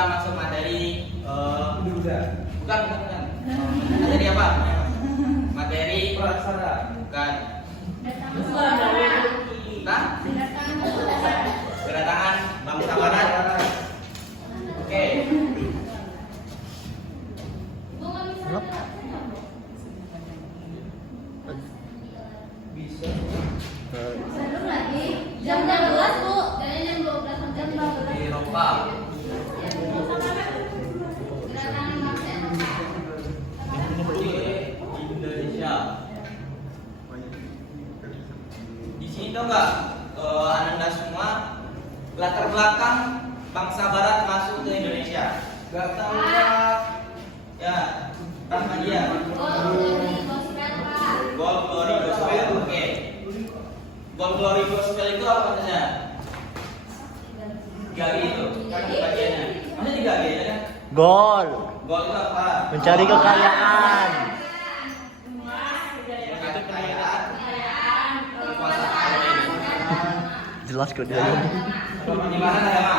kita masuk materi bukan. Materi apa? Materi Pelaksana. bukan. Bukan? Kedatangan bangsa barat. Oke. Bisa. Belum lagi. Jam 12, Bu. Dari jam 12 sampai jam 12. Di Eropa. Kedatangan bangsa Eropa. Di Indonesia. Di sini tau nggak, Ananda semua latar belakang bangsa Barat masuk ke Indonesia. Gak tahu Pak. Ya, tanpa dia. Gol Glory Gospel, Pak. Gold Glory Gospel, oke. Gold Glory Gospel itu apa saja? 3G itu kan bagiannya. Masa 3G ya kan? Gol. Gold itu apa? Mencari kekayaan. Mencari kekayaan, kekuasaan. Jelas kok dia. Penyimpanan agama.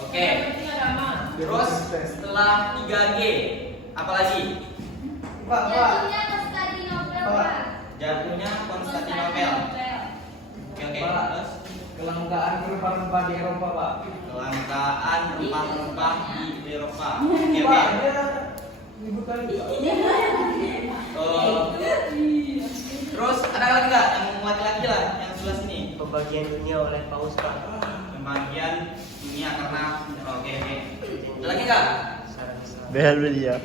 Oke. Terus setelah 3G apa lagi? Pak. Jatuhnya Konstantinopel, Pak. Jatuhnya Konstantinopel. Oke. Terus Kelangkaan rempah-rempah di Eropa, Pak. kelangkaan rempah-rempah di Eropa. Pak, Oke. dia nyebut kali Pak. Terus ada lagi nggak yang laki-laki lah yang sebelah sini? Pembagian dunia oleh Paus Pak. Pembagian dunia karena oke. Ada lagi nggak? Behel dia.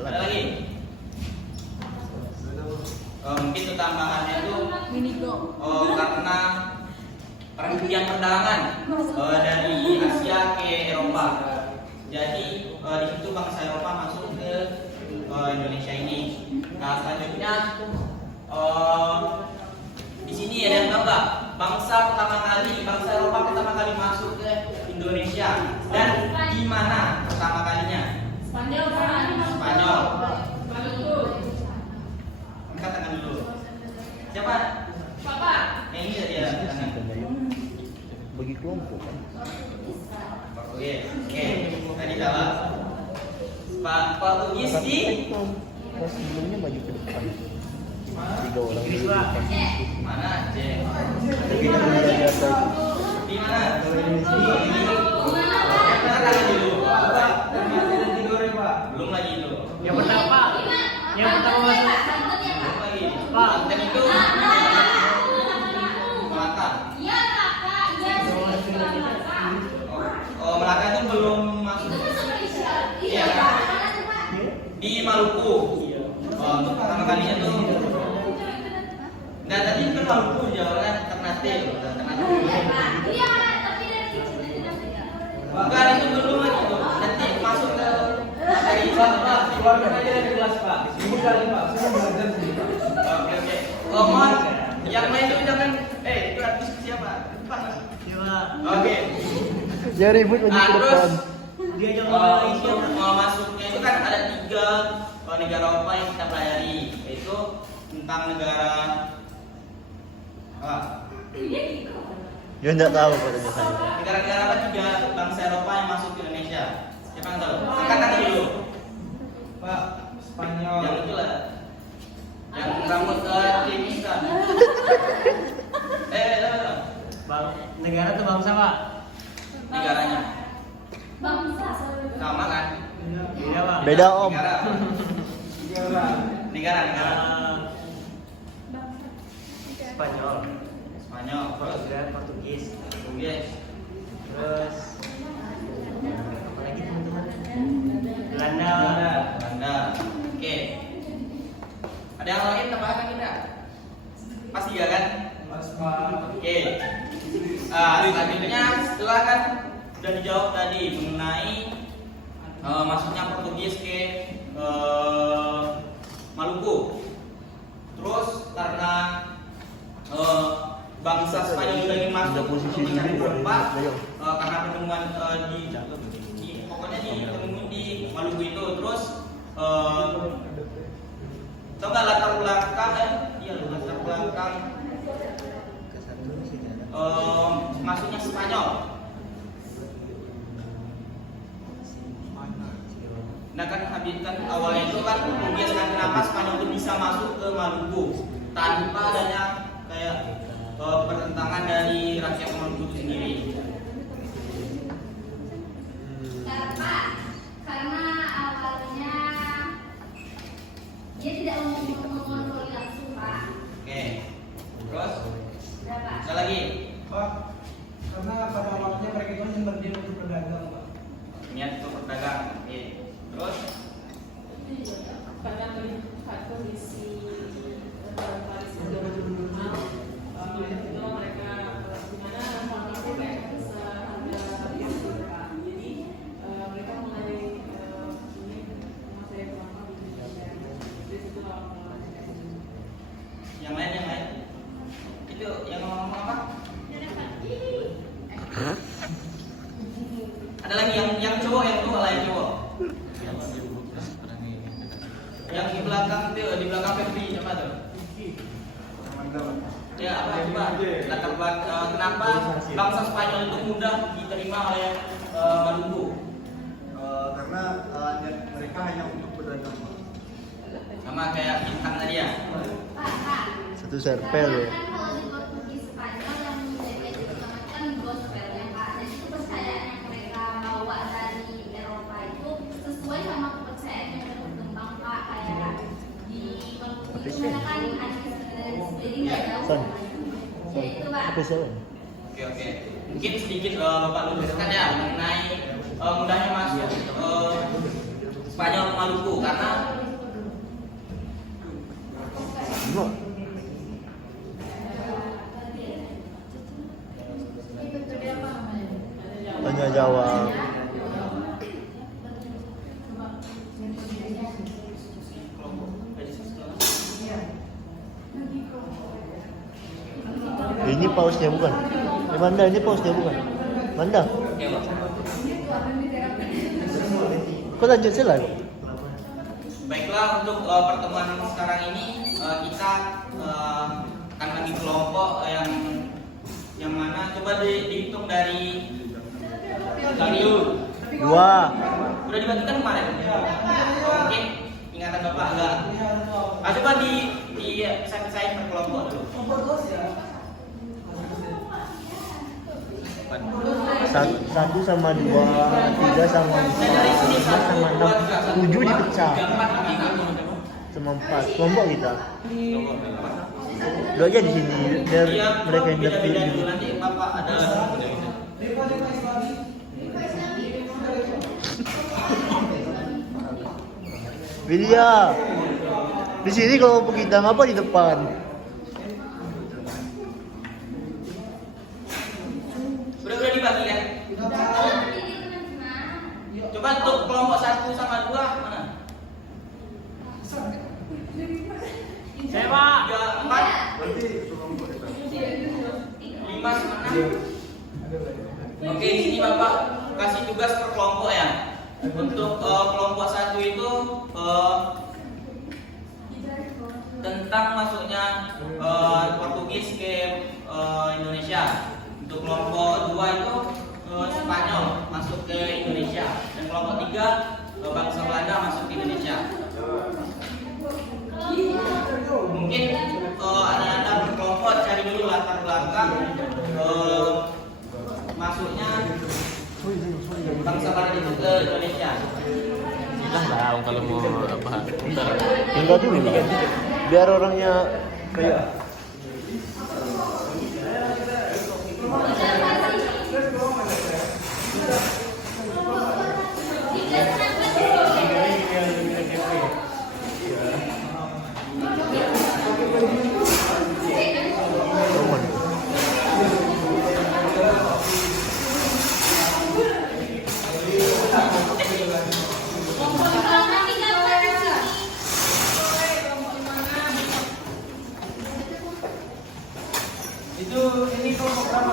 Ada lagi? Mungkin tambahannya itu karena perhentian perdagangan dari Asia ke Eropa. Jadi di situ bangsa Eropa masuk ke Indonesia ini. Nah selanjutnya di sini ada yang tahu nggak bangsa Eropa pertama kali masuk ke Indonesia dan di mana pertama kalinya? Spanyol, Pak. Spanyol. Angkat tangan dulu. Siapa? Bapak. Yang ini tadi ya tangan. Bagi kelompok kan. Oke. Tadi salah. Pak Portugis di Pas sebelumnya maju ke depan. 3 orang di depan. mana? Cek. Tapi kita udah di atas. Di mana? Gimana, Pak? Angkat tangan dulu. Pak, ternyata ada 3 orang, Pak. Belum lagi itu. Yang pertama, yang pertama masuk. Belum lagi. Pak. Dan itu Melaka. Iya, Kakak. Iya, Oh, Melaka itu belum masuk. Iya. Di Maluku. Oh, untuk pertama kalinya tuh. Nah, tadi kan Maluku jawabannya Ternate. Iya, tapi dari kecil Bukan itu belum lagi tuh. Nanti masuk ke materi. Pak, keluarkan aja dari kelas, Pak. Ibu kali, Pak. Saya mau belajar sendiri, Pak. Oke. Mohon yang lain itu jangan itu diskusi apa? Coba. Oke. Ya ribut maju Nah, ke terus depan. Dia jangan isi apa? masuknya itu kan ada 3 negara Eropa yang kita pelajari, yaitu tentang negara apa? Ya enggak tahu katanya saya. Negara-negara apa 3 bangsa Eropa yang masuk ke Indonesia? Siapa yang tahu? Angkat tangan dulu. Pak, Spanyol. Yang itu lah. Yang rambut klinisan. Tahu. Bang, negara tuh bangsa, Pak. Negaranya Bangsa. sama kan? Beda, Pak. Beda om. Negara. 3 orang. Negara. Spanyol, Spanyol, terus Portugis, Portugis, terus apa lagi teman-teman? Belanda. Belanda. Oke. Ada yang lain tambahan kita? Pasti ya kan? Mas, Pak. Oke. Selanjutnya setelah kan sudah dijawab tadi mengenai masuknya Portugis ke Maluku. Terus karena bangsa Spanyol sudah ingin masuk Udah posisi untuk mencari dulu, rempah ayo. karena penemuan pokoknya ditemuin di Maluku itu. Terus tau nggak latar belakang latar belakang masuknya Spanyol kan awalnya itu kan Portugis kan kenapa Spanyol itu bisa masuk ke Maluku tanpa adanya kayak pertentangan dari rakyat Maluku itu sendiri. Karena awalnya dia tidak mengontrol langsung Pak. Oke. Terus Berapa? bisa lagi. Pak, karena pada awalnya mereka itu hanya berdiam untuk berdagang, Pak. Niat untuk berdagang. Oke. Terus Karena melihat kondisi Paris itu normal, itu mereka gimana itu kayak bisa ada yang berapa. Jadi mereka mulai ini menguasai kelapa di Indonesia. Dari situ awal yang lain. Itu yang ngomong apa? Ada lagi yang cowok yang tua lah yang cowok. Yang di belakang Febri siapa tuh? Ya apa coba? Latar belakang kenapa bangsa Spanyol itu mudah diterima oleh Maluku? Karena niat mereka hanya untuk berdagang. Sama kayak bintang tadi ya. Pak. Satu serpel ya. Kan kalau di Portugis Spanyol yang menjadi kan gospel ya Pak. Dan itu kepercayaan yang mereka bawa dari Eropa itu sesuai sama kepercayaan yang udah berkembang Pak. Kayak di Portugis itu kan jadi nggak jauh. Son. Ya itu Pak. Apa sih? Oke. Mungkin sedikit Bapak luruskan ya mengenai mudahnya masuk Spanyol ke Maluku karena No. Tanya jawab. Ini pausnya bukan? Manda ini pausnya bukan? Manda? oke, Pak. Kok lanjut sila kok? Baiklah untuk pertemuan sekarang ini kita akan bagi kelompok yang mana coba dihitung dari dulu. 2. Udah dibagikan kemarin? Mungkin ingatan Bapak agak. Coba saya per kelompok dulu. Satu sama 2, 3 sama 4, 5 sama 6, 7 dipecah sama 4 kelompok kita. Dua aja di sini biar Iya, mereka yang beda-beda dapet. dulu nanti Bapak ada. Widya, di sini kelompok kita ngapa di depan? Udah dibagi kan? Coba untuk kelompok 1 sama 2 mana? Saya Pak. 3, 4, 5 sama 6. Oke, di sini Bapak kasih tugas per kelompok ya. Untuk kelompok 1 itu tentang masuknya Portugis ke Indonesia. Untuk kelompok 2 itu Spanyol masuk ke Indonesia. Dan kelompok 3 bangsa Belanda masuk ke Indonesia. Mungkin anak-anak berkelompok cari dulu latar belakang masuknya bangsa Barat itu ke Indonesia. Bilang lah kalau mau apa? Bentar. Enggak dulu lah. Biar orangnya kayak Itu ini kelompok berapa?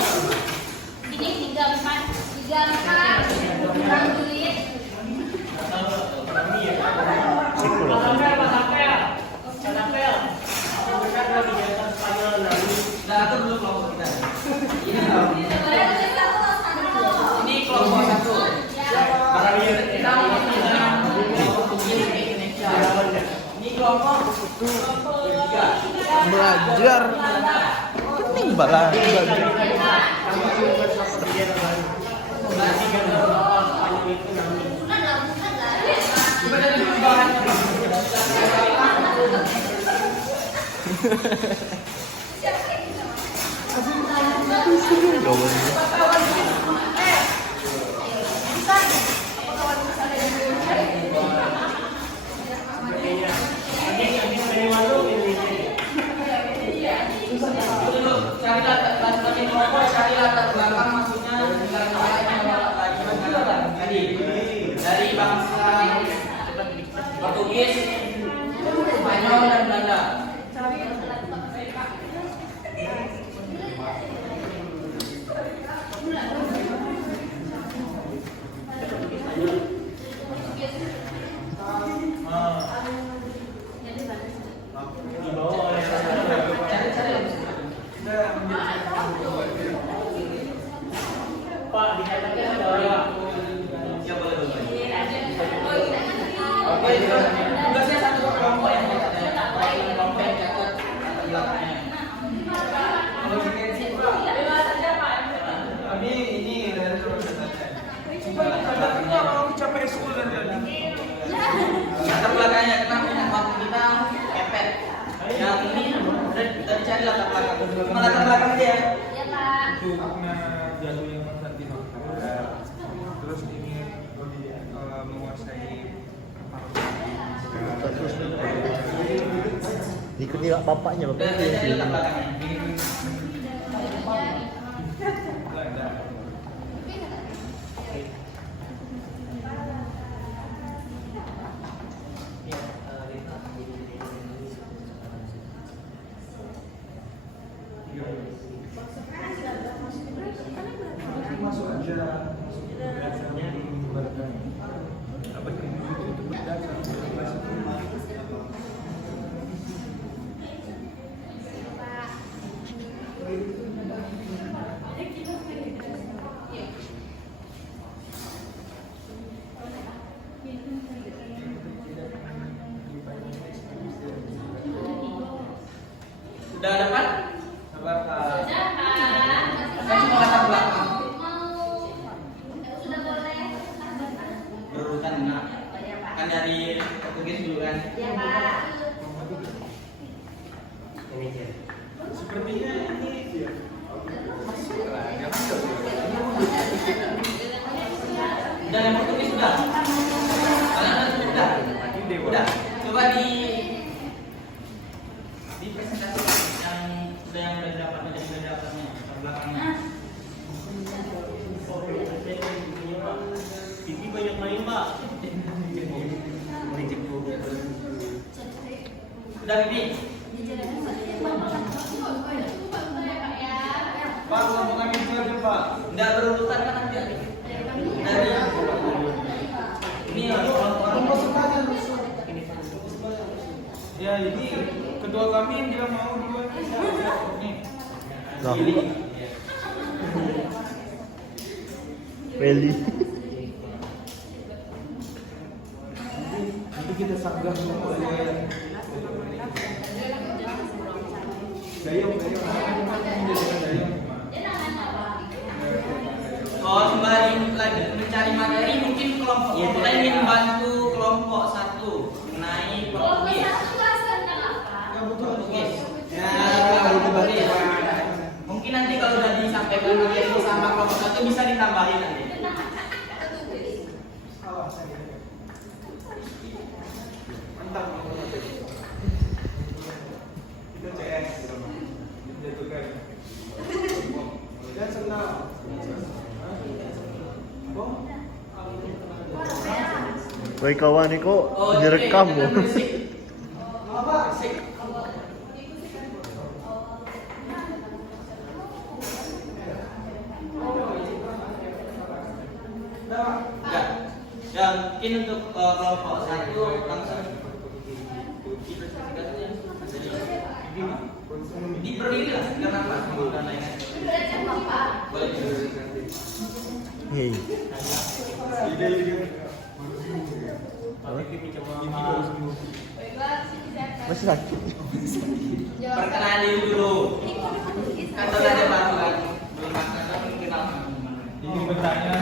Ini 3, 4, kurang duit. Kita atur dulu kelompok kita. Ini kelompok 1. Kelompok Portugis belajar. Penting belajar. Cari latar belakang maksudnya dari bangsa Portugis, Spanyol dan Belanda. Pak, dikatakan ada Ya boleh boleh. Oke, tugasnya satu kelompok yang kelompok yang catat belakangnya. Ini dari kalau capek school dan Latar belakangnya karena waktu kita kepet. Yang ini udah dicari latar belakang. Cuma latar belakang aja ya. Ya Pak. Itu karena jatuhnya Konstantinopel, terus ingin menguasai Ikuti bapaknya, Udah bapaknya. dicari latar belakangnya. Belanda. masuk aja. Abad ke-7 itu berdasar Udah dapat? Sabar Pak. Sudah Pak. Kan cuma latar belakang. Sudah boleh. Berurutan enggak? Kan dari Portugis dulu kan. Ya Pak. Sepertinya ini Udah yang Portugis sudah. Kalian sudah. Udah. Coba di presentasi yang udah dapatnya latar belakangnya. Pipi banyak main, Pak. Udah Bibi. Pak, bukan itu aja Pak. Enggak berurutan kan nanti dari ini Orang masuk aja masuk. Ya ini kedua kami yang bilang mau duluan. Nih. Nah, Welly. Nanti kita satgas semua ya. Dayung. Oh, sembari lagi mencari materi mungkin kelompok lain ingin bantu kelompok satu mengenai Portugis. Portugis. Ya, Portugis. Mungkin nanti kalau udah disampaikan materi sama kelompok satu bisa ditambahin nanti. Mantap. Kita CS. Jatuhkan. Dan senang. Woi kawan ini kok direkam ini loh. musik. Musik. Ya. Ya, mungkin untuk kelompok satu langsung diberi lah dengan apa dan lain-lain. Boleh. Hei, Tapi pinjam Baiklah, saya akan Masih sakit. jawab. Perkenalan diri dulu. Ini kok udah tulis? Kata saja baru kan. Belum kata kenal. Ini bertanya.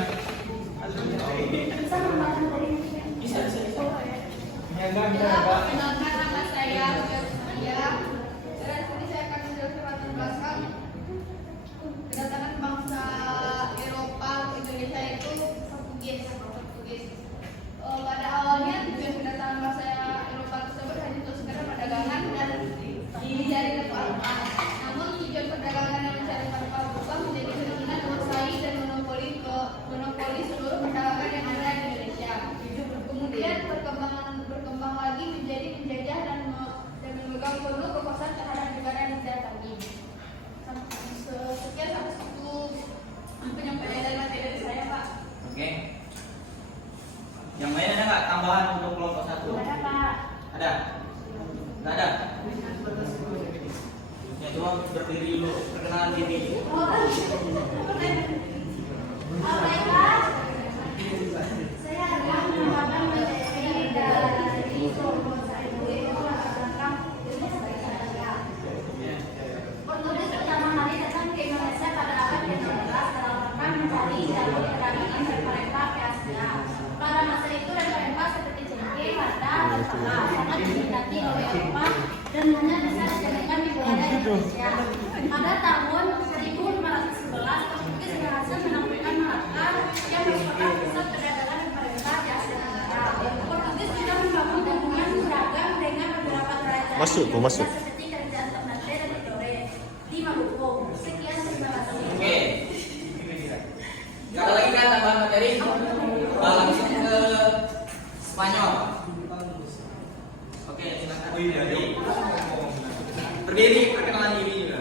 Bisa mengembangkan dari ini. Bisa. Ini ada Ya, perkenalkan nama saya Maria. Dan sini saya akan menjelaskan latar belakang kedatangan bangsa Eropa ke Indonesia itu Portugis. Pada awalnya tujuan kedatangan bangsa Eropa tersebut hanya untuk sekedar perdagangan dan mencari nafkah. Namun tujuan perdagangan dan mencari nafkah berubah menjadi keinginan menguasai dan monopoli seluruh perdagangan yang ada di Indonesia. Kemudian berkembang lagi menjadi penjajah dan memegang penuh kekuasaan terhadap negara yang didatangi. Sekian sampai situ penyampaian dari materi saya, Pak. Oke. Yang lain ada nggak tambahan untuk kelompok 1? Ada, Pak. Ada? Nggak ada? Ya cuma berdiri dulu, perkenalan diri. Baiklah, saya akan menambahkan materi dari kelompok saya itu tentang ilmu sejarah. Portugis pertama kali datang ke Indonesia pada abad ke-16 dalam rangka mencari jalur perdagangan dari mereka ke Asia. Pada masa itu rempah-rempah seperti cengkeh, lada, dan tengah sangat diminati oleh Eropa dan hanya bisa dijadikan di wilayah Indonesia. Pada tahun 1511, Portugis berhasil menaklukkan Malaka yang merupakan pusat perdagangan rempah-rempah di Asia Tenggara. Portugis juga membangun hubungan beragam dengan beberapa kerajaan Masuk, di kok masuk. Indonesia seperti kerajaan Ternate dan Tidore di Maluku. Sekian, terima kasih. Oke. Kalau lagi kan tambahan materi, langsung ke Spanyol. Oke, silakan. Berdiri, perkenalan diri juga.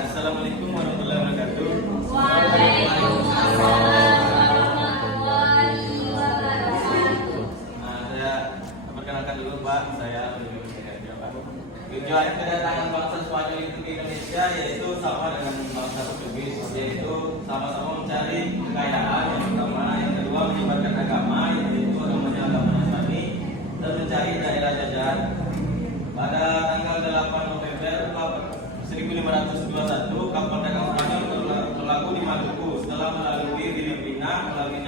Assalamualaikum warahmatullahi wabarakatuh. Waalaikumsalam warahmatullahi wabarakatuh. Saya perkenalkan dulu Pak, saya Pak. Tujuan kedatangan bangsa Spanyol itu ke Indonesia yaitu sama dengan bangsa Portugis, yaitu sama-sama mencari kekayaan yang pertama, yang kedua menyebarkan agama, yaitu agamanya agama Nasrani, dan mencari daerah jajahan. Pada tanggal 8 November 1521, kapal dagang Spanyol berlaku di Maluku. Setelah melalui Filipina melalui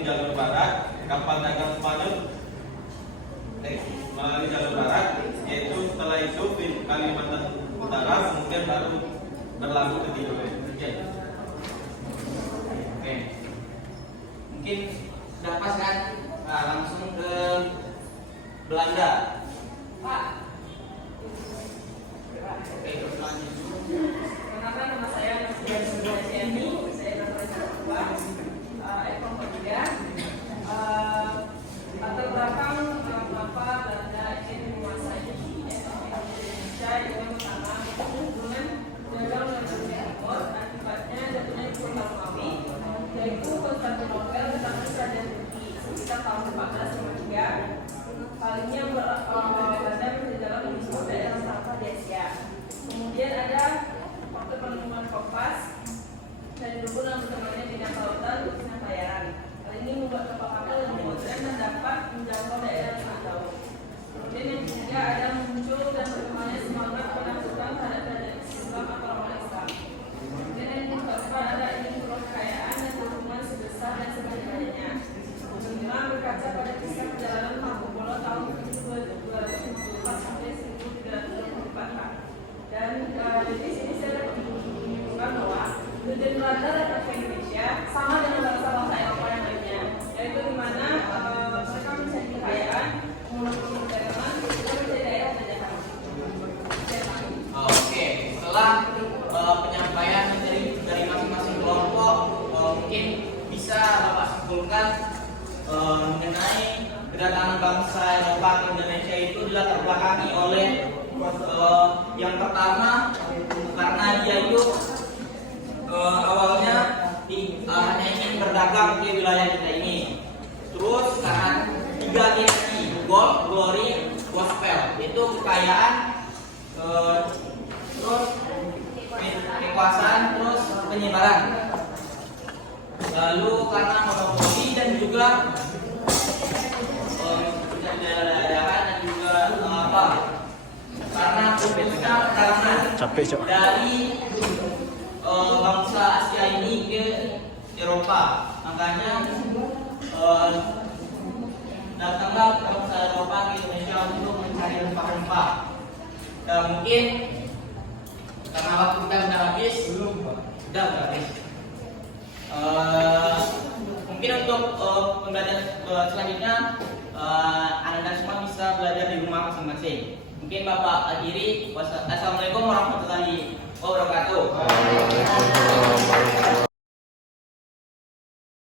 jalur barat, kapal dagang Spanyol melalui jalur barat, yaitu setelah itu Kalimantan Utara, kemudian baru berlaku ke Tidore. Oke. Mungkin sudah pas kan? Nah, langsung ke Belanda. Pak, Oke, terus lanjut. perkenalkan nama saya Nasir Syeni. Saya nama Pak Ekor Ketiga. Latar belakang kenapa Belanda ingin menguasai Indonesia itu yang pertama hubungan dagang dan ekspor akibatnya jatuhnya Pulau Romawi, yaitu Konstantinopel bersama Kerajaan Turki sekitar tahun 1453. Kalinya Belanda menjajah di seluruh daerah Eropa di Asia. Kemudian ada waktu penemuan kompas dan dulu dalam pertemuannya bidang kelautan dan pelayaran. Hal ini membuat kapal-kapal lebih modern dan dapat menjangkau daerah sangat jauh. Kemudian yang ketiga ada muncul dan berkembangnya semangat penaklukan terhadap kerajaan Islam atau orang Islam. Kemudian yang keempat ada ingin memperoleh kekayaan dan keuntungan sebesar dan sebanyak-banyaknya. Kelima berkaca pada kisah perjalanan Marco Polo tahun 1254 sampai 1324. Dan di sini saya menunjukkan bahwa tujuan Belanda datang ke Indonesia sama dengan bangsa-bangsa Eropa yang lainnya, yaitu di mana mereka mencari kekayaan, mengumpulkan perdagangan, dan mencari daerah jajahan. Oke, setelah penyampaian dari masing-masing kelompok, mungkin bisa Bapak simpulkan mengenai kedatangan bangsa Eropa ke Indonesia itu dilatar belakangi oleh yang pertama karena dia itu awalnya hanya ingin berdagang di wilayah kita ini. Terus karena 3 dinasti, gold, glory, gospel, itu kekayaan, terus kekuasaan, terus penyebaran penyebaran. Lalu karena monopoli dan juga daerah-daerah dan juga karena berbeda kalangan Capek, Cok. dari bangsa Asia ini ke Eropa, makanya datanglah bangsa Eropa ke Indonesia untuk mencari rempah-rempah. Mungkin karena waktu kita sudah habis, sudah habis. Mungkin untuk pembelajaran selanjutnya Anda semua bisa belajar di rumah masing-masing. Mungkin Bapak akhiri. Wassalamualaikum warahmatullahi wabarakatuh.